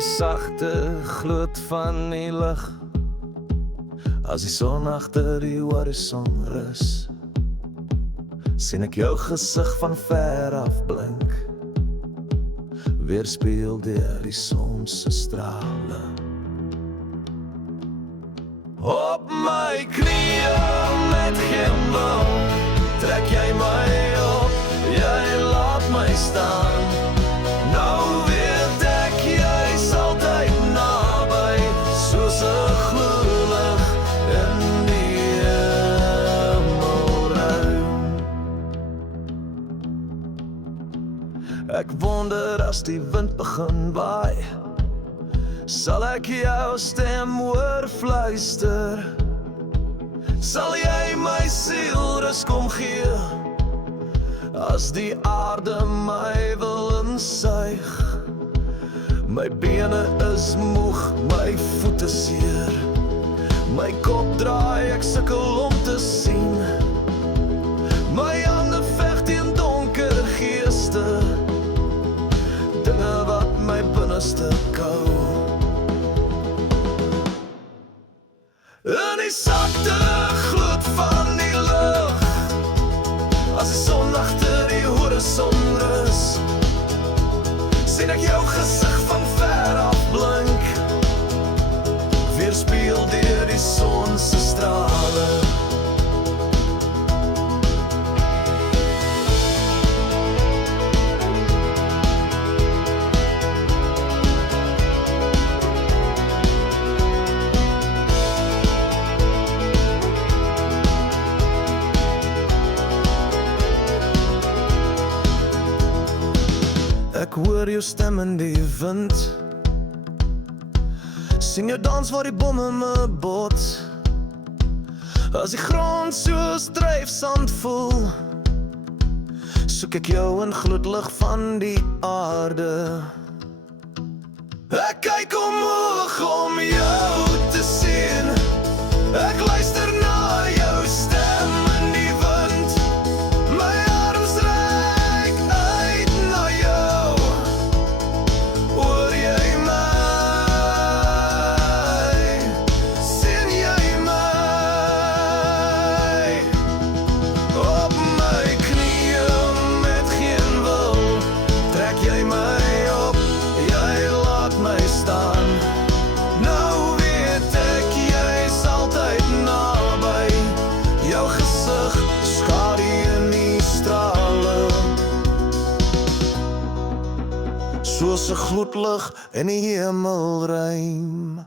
die sagte gloed van die lig, as die son agter die horison rus, sien ek jou gesig van ver af blink, weerspieël deur die son se strale. Op my knieë met geen wil, trek jy my op, jy laat my staan. Nou weet ek jy's altyd naby, soos 'n gloeilig in die hemelruim. Ek wonder as die wind begin waai, sal ek jou stem hoor fluister, sal jy my siel rus kom gee, as die aarde my wil insuig. My bene is moeg, my voete seer, my kop draai, ek sukkel om te sien, my hande veg teen donker geeste, dinge wat my binneste kou. In die sagte gloed van die lug, as die son agter die horison rus, sien ek jou gesig van ver af blink, weerspieël deur die son se strale. Ek hoor jou stem in die wind, sien jou dans waar die bomme me bot, as die grond soos dryfsand voel, soek ek jou in gloedlig van die aarde. Ek kyk omhoog om jou te sien, ek luister na jou stem in die wind, my arms reik uit na jou, hoor jy my, sien jy my, op my knieë met geen wil, trek jy my op, jy laat my staan. Nou weet ek jy's altyd naby, jou gesig skadu in die strale, soos 'n gloedlig in die hemelruim.